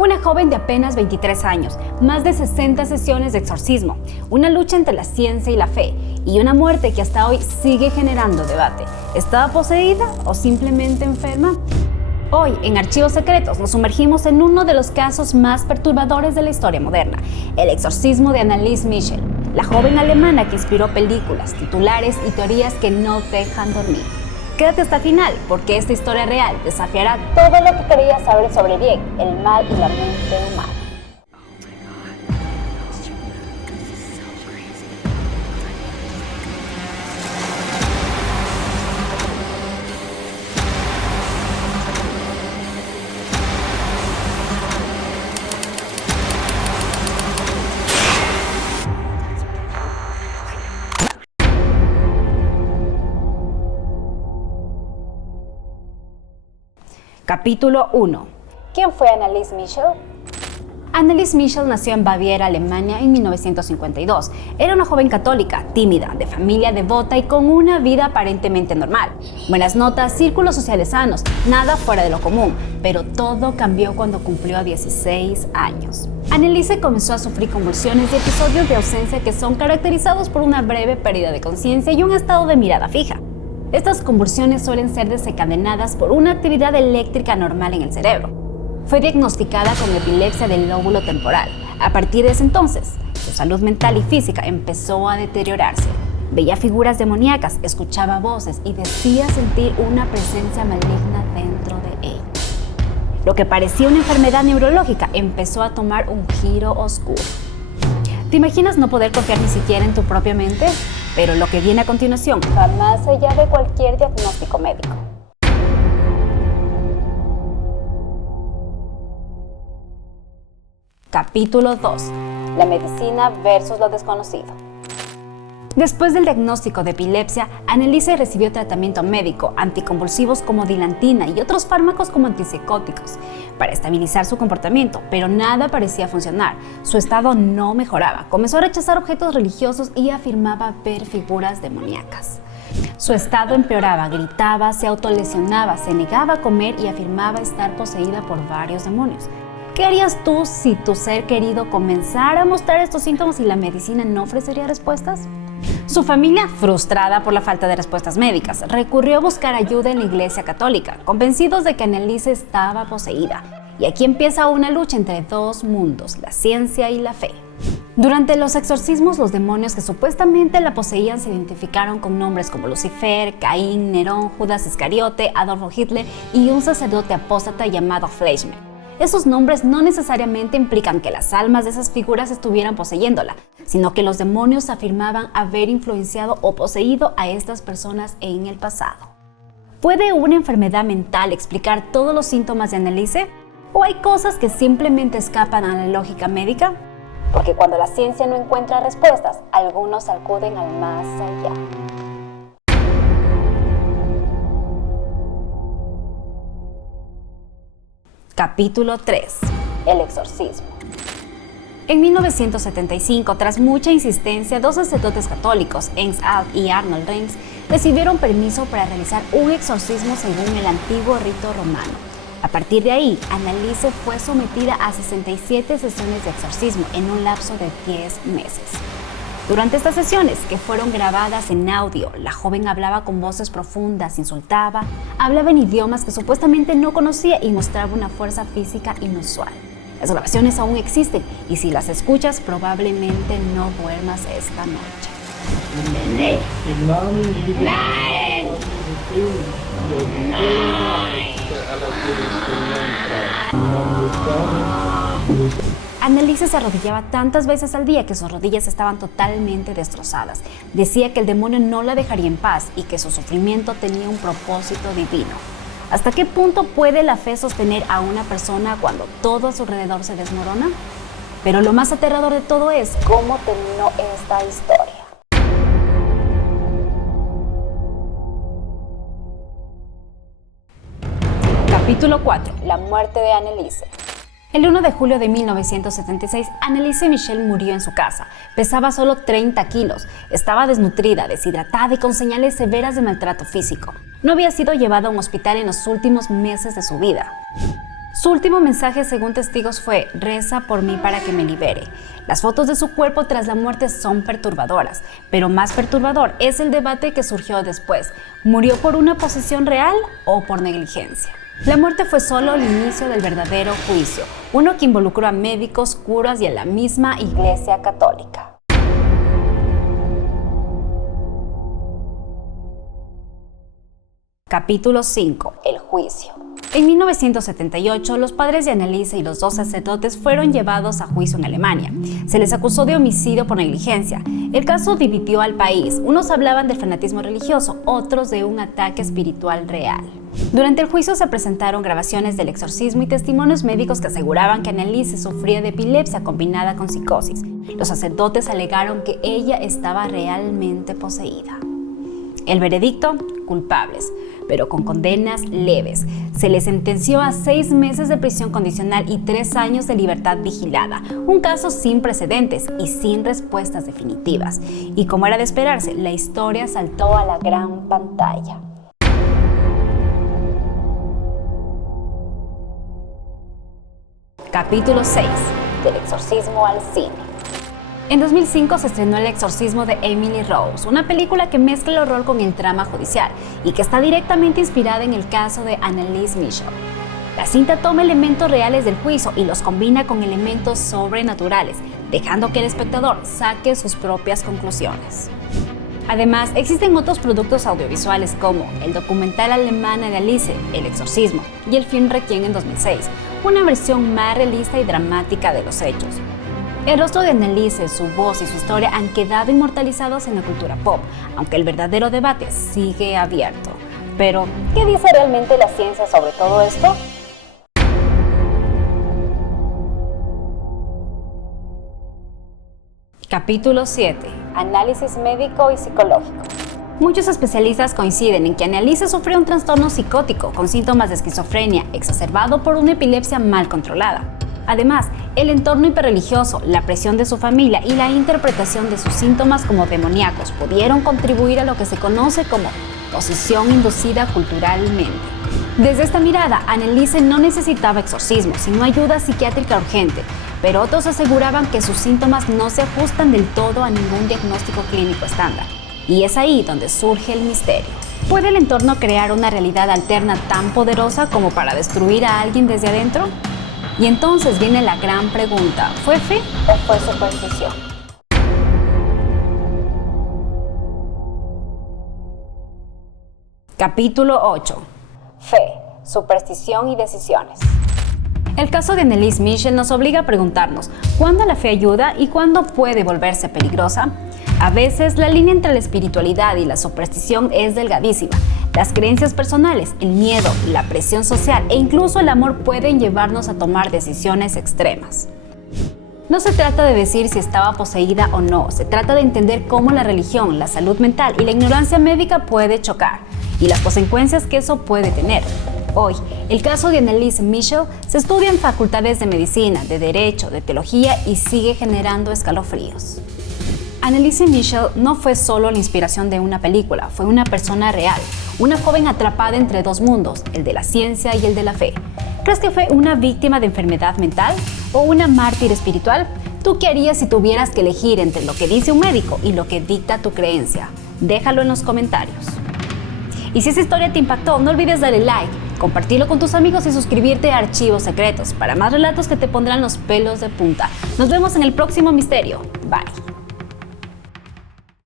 Una joven de apenas 23 años, más de 60 sesiones de exorcismo, una lucha entre la ciencia y la fe, y una muerte que hasta hoy sigue generando debate. ¿Estaba poseída o simplemente enferma? Hoy, en Archivos Secretos, nos sumergimos en uno de los casos más perturbadores de la historia moderna, el exorcismo de Anneliese Michel, la joven alemana que inspiró películas, titulares y teorías que no dejan dormir. Quédate hasta el final, porque esta historia real desafiará todo lo que querías saber sobre el bien, el mal y la mente humana. Capítulo 1. ¿Quién fue Anneliese Michel? Anneliese Michel nació en Baviera, Alemania, en 1952. Era una joven católica, tímida, de familia devota y con una vida aparentemente normal. Buenas notas, círculos sociales sanos, nada fuera de lo común. Pero todo cambió cuando cumplió 16 años. Anneliese comenzó a sufrir convulsiones y episodios de ausencia que son caracterizados por una breve pérdida de conciencia y un estado de mirada fija. Estas convulsiones suelen ser desencadenadas por una actividad eléctrica anormal en el cerebro. Fue diagnosticada con epilepsia del lóbulo temporal. A partir de ese entonces, su salud mental y física empezó a deteriorarse. Veía figuras demoníacas, escuchaba voces y decía sentir una presencia maligna dentro de ella. Lo que parecía una enfermedad neurológica empezó a tomar un giro oscuro. ¿Te imaginas no poder confiar ni siquiera en tu propia mente? Pero lo que viene a continuación va más allá de cualquier diagnóstico médico. Capítulo 2. La medicina versus lo desconocido. Después del diagnóstico de epilepsia, Anneliese recibió tratamiento médico, anticonvulsivos como dilantina y otros fármacos como antipsicóticos para estabilizar su comportamiento, pero nada parecía funcionar. Su estado no mejoraba. Comenzó a rechazar objetos religiosos y afirmaba ver figuras demoníacas. Su estado empeoraba, gritaba, se autolesionaba, se negaba a comer y afirmaba estar poseída por varios demonios. ¿Qué harías tú si tu ser querido comenzara a mostrar estos síntomas y la medicina no ofrecería respuestas? Su familia, frustrada por la falta de respuestas médicas, recurrió a buscar ayuda en la Iglesia Católica, convencidos de que Anneliese estaba poseída. Y aquí empieza una lucha entre dos mundos, la ciencia y la fe. Durante los exorcismos, los demonios que supuestamente la poseían se identificaron con nombres como Lucifer, Caín, Nerón, Judas Iscariote, Adolfo Hitler y un sacerdote apóstata llamado Fleischmann. Esos nombres no necesariamente implican que las almas de esas figuras estuvieran poseyéndola, sino que los demonios afirmaban haber influenciado o poseído a estas personas en el pasado. ¿Puede una enfermedad mental explicar todos los síntomas de Anneliese? ¿O hay cosas que simplemente escapan a la lógica médica? Porque cuando la ciencia no encuentra respuestas, algunos acuden al más allá. Capítulo 3. El exorcismo. En 1975, tras mucha insistencia, dos sacerdotes católicos, Ernst Alp y Arnold Rems, recibieron permiso para realizar un exorcismo según el antiguo rito romano. A partir de ahí, Anneliese fue sometida a 67 sesiones de exorcismo en un lapso de 10 meses. Durante estas sesiones, que fueron grabadas en audio, la joven hablaba con voces profundas, insultaba, hablaba en idiomas que supuestamente no conocía y mostraba una fuerza física inusual. Las grabaciones aún existen y si las escuchas probablemente no duermas esta noche. Anneliese se arrodillaba tantas veces al día que sus rodillas estaban totalmente destrozadas. Decía que el demonio no la dejaría en paz y que su sufrimiento tenía un propósito divino. ¿Hasta qué punto puede la fe sostener a una persona cuando todo a su alrededor se desmorona? Pero lo más aterrador de todo es cómo terminó esta historia. Capítulo 4. La muerte de Anneliese. El 1 de julio de 1976, Anneliese Michel murió en su casa. Pesaba solo 30 kilos. Estaba desnutrida, deshidratada y con señales severas de maltrato físico. No había sido llevada a un hospital en los últimos meses de su vida. Su último mensaje, según testigos, fue: reza por mí para que me libere. Las fotos de su cuerpo tras la muerte son perturbadoras, pero más perturbador es el debate que surgió después. ¿Murió por una posesión real o por negligencia? La muerte fue solo el inicio del verdadero juicio, uno que involucró a médicos, curas y a la misma Iglesia Católica. Capítulo 5. El juicio. En 1978, los padres de Anneliese y los 2 sacerdotes fueron llevados a juicio en Alemania. Se les acusó de homicidio por negligencia. El caso dividió al país. Unos hablaban del fanatismo religioso, otros de un ataque espiritual real. Durante el juicio se presentaron grabaciones del exorcismo y testimonios médicos que aseguraban que Anneliese sufría de epilepsia combinada con psicosis. Los sacerdotes alegaron que ella estaba realmente poseída. El veredicto: culpables, pero con condenas leves. Se les sentenció a 6 meses de prisión condicional y 3 años de libertad vigilada. Un caso sin precedentes y sin respuestas definitivas. Y como era de esperarse, la historia saltó a la gran pantalla. Capítulo 6. Del exorcismo al cine. En 2005 se estrenó El exorcismo de Emily Rose, una película que mezcla el horror con el drama judicial y que está directamente inspirada en el caso de Anneliese Michel. La cinta toma elementos reales del juicio y los combina con elementos sobrenaturales, dejando que el espectador saque sus propias conclusiones. Además, existen otros productos audiovisuales como el documental alemán Anneliese, El exorcismo, y el film Requiem en 2006, una versión más realista y dramática de los hechos. El rostro de Anneliese, su voz y su historia han quedado inmortalizados en la cultura pop, aunque el verdadero debate sigue abierto. Pero, ¿qué dice realmente la ciencia sobre todo esto? Capítulo 7. Análisis médico y psicológico. Muchos especialistas coinciden en que Anneliese sufrió un trastorno psicótico con síntomas de esquizofrenia exacerbado por una epilepsia mal controlada. Además, el entorno hiperreligioso, la presión de su familia y la interpretación de sus síntomas como demoníacos pudieron contribuir a lo que se conoce como posesión inducida culturalmente. Desde esta mirada, Anneliese no necesitaba exorcismo, sino ayuda psiquiátrica urgente, pero otros aseguraban que sus síntomas no se ajustan del todo a ningún diagnóstico clínico estándar. Y es ahí donde surge el misterio. ¿Puede el entorno crear una realidad alterna tan poderosa como para destruir a alguien desde adentro? Y entonces viene la gran pregunta: ¿fue fe o fue superstición? Capítulo 8. Fe, superstición y decisiones. El caso de Anneliese Michel nos obliga a preguntarnos: ¿cuándo la fe ayuda y cuándo puede volverse peligrosa? A veces la línea entre la espiritualidad y la superstición es delgadísima. Las creencias personales, el miedo, la presión social e incluso el amor pueden llevarnos a tomar decisiones extremas. No se trata de decir si estaba poseída o no, se trata de entender cómo la religión, la salud mental y la ignorancia médica puede chocar y las consecuencias que eso puede tener. Hoy, el caso de Anneliese Michel se estudia en facultades de medicina, de derecho, de teología y sigue generando escalofríos. Anneliese Michel no fue solo la inspiración de una película, fue una persona real, una joven atrapada entre 2 mundos, el de la ciencia y el de la fe. ¿Crees que fue una víctima de enfermedad mental o una mártir espiritual? ¿Tú qué harías si tuvieras que elegir entre lo que dice un médico y lo que dicta tu creencia? Déjalo en los comentarios. Y si esta historia te impactó, no olvides darle like, compartirlo con tus amigos y suscribirte a Archivos Secretos para más relatos que te pondrán los pelos de punta. Nos vemos en el próximo misterio. Bye.